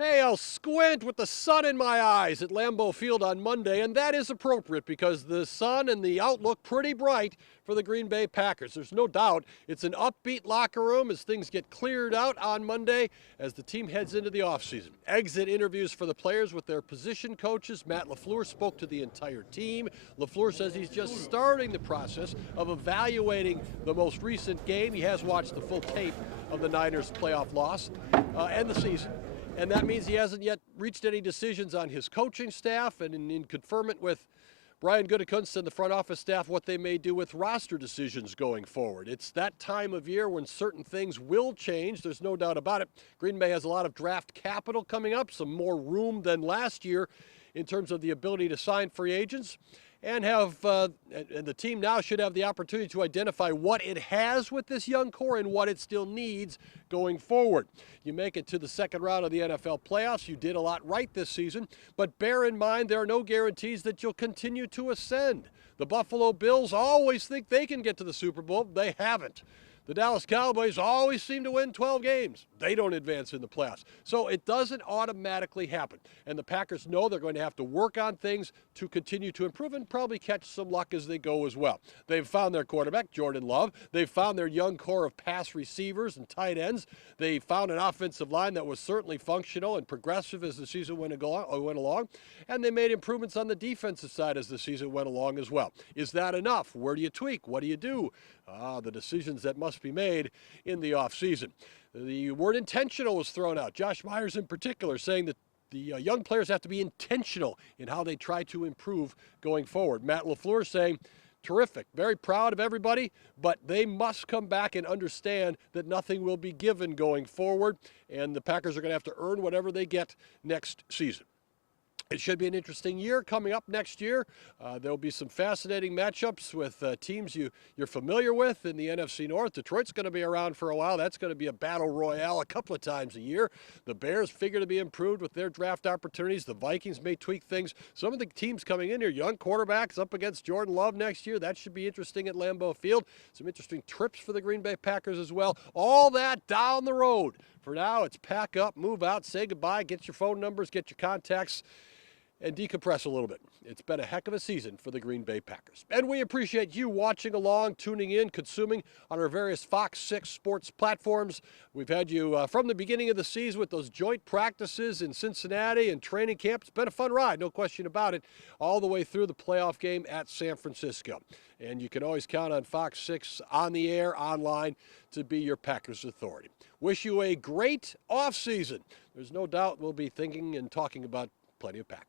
Hey, I'll squint with the sun in my eyes at Lambeau Field on Monday, and that is appropriate because the sun and the outlook pretty bright for the Green Bay Packers. There's no doubt it's an upbeat locker room as things get cleared out on Monday as the team heads into the offseason. Exit interviews for the players with their position coaches. Matt LaFleur spoke to the entire team. LaFleur says he's just starting the process of evaluating the most recent game. He has watched the full tape of the Niners' playoff loss and the season. And that means he hasn't yet reached any decisions on his coaching staff, and in conferment with Brian Gutekunst and the front office staff, what they may do with roster decisions going forward. It's that time of year when certain things will change. There's no doubt about it. Green Bay has a lot of draft capital coming up, some more room than last year in terms of the ability to sign free agents. And the team now should have the opportunity to identify what it has with this young core and what it still needs going forward. You make it to the second round of the NFL playoffs. You did a lot right this season, but bear in mind there are no guarantees that you'll continue to ascend. The Buffalo Bills always think they can get to the Super Bowl. They haven't. The Dallas Cowboys always seem to win 12 games. They don't advance in the playoffs. So it doesn't automatically happen. And the Packers know they're going to have to work on things to continue to improve and probably catch some luck as they go as well. They've found their quarterback, Jordan Love. They've found their young core of pass receivers and tight ends. They found an offensive line that was certainly functional and progressive as the season went along. And they made improvements on the defensive side as the season went along as well. Is that enough? Where do you tweak? What do you do? The decisions that must be made in the offseason. The word intentional was thrown out. Josh Myers in particular saying that the young players have to be intentional in how they try to improve going forward. Matt LaFleur saying, terrific, very proud of everybody, but they must come back and understand that nothing will be given going forward, and the Packers are going to have to earn whatever they get next season. It should be an interesting year coming up next year. There will be some fascinating matchups with teams you're familiar with in the NFC North. Detroit's going to be around for a while. That's going to be a battle royale a couple of times a year. The Bears figure to be improved with their draft opportunities. The Vikings may tweak things. Some of the teams coming in here, young quarterbacks up against Jordan Love next year. That should be interesting at Lambeau Field. Some interesting trips for the Green Bay Packers as well. All that down the road. For now, it's pack up, move out, say goodbye, get your phone numbers, get your contacts, and decompress a little bit. It's been a heck of a season for the Green Bay Packers. And we appreciate you watching along, tuning in, consuming on our various Fox 6 Sports platforms. We've had you from the beginning of the season with those joint practices in Cincinnati and training camp. It's been a fun ride, no question about it, all the way through the playoff game at San Francisco. And you can always count on Fox 6 on the air, online, to be your Packers authority. Wish you a great offseason. There's no doubt we'll be thinking and talking about plenty of Packers.